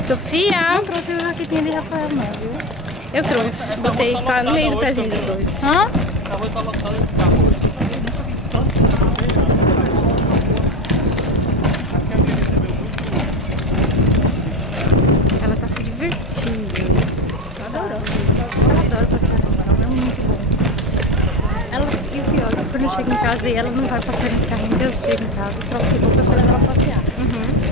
Sofia! Não trouxe a jaquetinha de Rafael, não, viu? Eu trouxe. Botei, tá no meio do pezinho dos dois. Hã? O carro tá lotado de carro hoje. Ela tá se divertindo. Tô adorando. Eu adoro passear com ela, é muito bom. Ela, e o pior, quando eu chego em casa e ela não vai passear nesse carrinho, eu chego em casa, troco de roupa pra levar ela passear.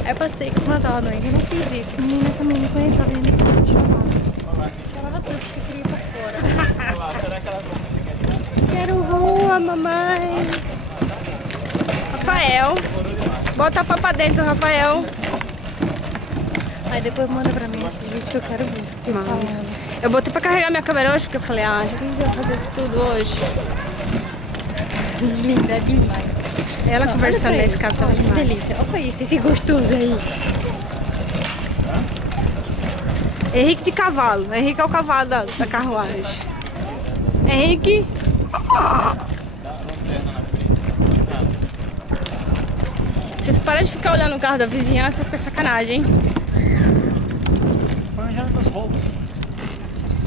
Aí eu passei com uma dó doente, eu não fiz isso. Menina, essa menina quando entrava dentro de casa, chorava. Chorava tudo, porque queria ir pra fora. Será que ela Quero rua, mamãe. Rafael. Bota a pá pra dentro, Rafael. Aí depois manda pra mim esse vídeo que eu quero ver. Eu botei pra carregar minha câmera hoje, porque eu falei, ah, a gente vai fazer isso tudo hoje. Linda demais. Ela Não, conversando olha pra nesse isso. capitão Olha que demais. delícia. Olha isso, esse gostoso aí. Henrique de cavalo. Henrique é o cavalo da carruagem. Henrique. Vocês param de ficar olhando o carro da vizinhança, fica sacanagem, hein? planejando meus roubos.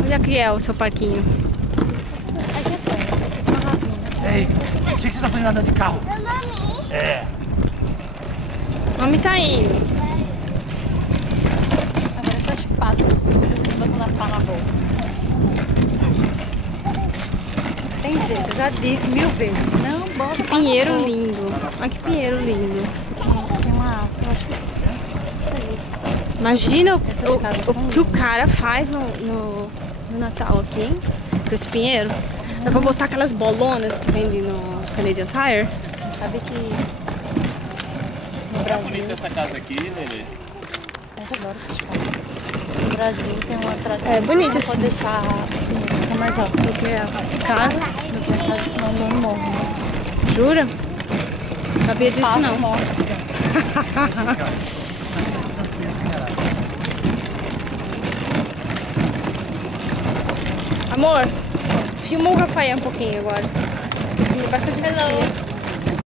Onde é que é o seu parquinho? Aqui é perto, uma ravinha. Ei, o que você tá fazendo andando de carro? É. Mami tá indo. Agora essas patas sujas, botando a pá na boca. Tem jeito, eu já disse 1000 vezes. Não bota Que pá na pinheiro boca. lindo. Olha que pinheiro lindo. Tem uma árvore, eu acho que Imagina Essas casas o são que o cara faz no Natal aqui, hein? Com esse pinheiro. Dá pra botar aquelas bolonas que vendem no Canadian Tire. sabe que no Tá Brasil, bonita essa casa aqui, Lelê. eu adoro essas casas. No Brasil tem uma tradição. É bonita, que não sim. pode deixar a pinheira ficar mais alta do que a Casa? do que a casa, senão o dono morre. Né? Jura? Não sabia disso Pato não. morre. Amor, filma o Rafael um pouquinho agora. Filma bastante esse dia.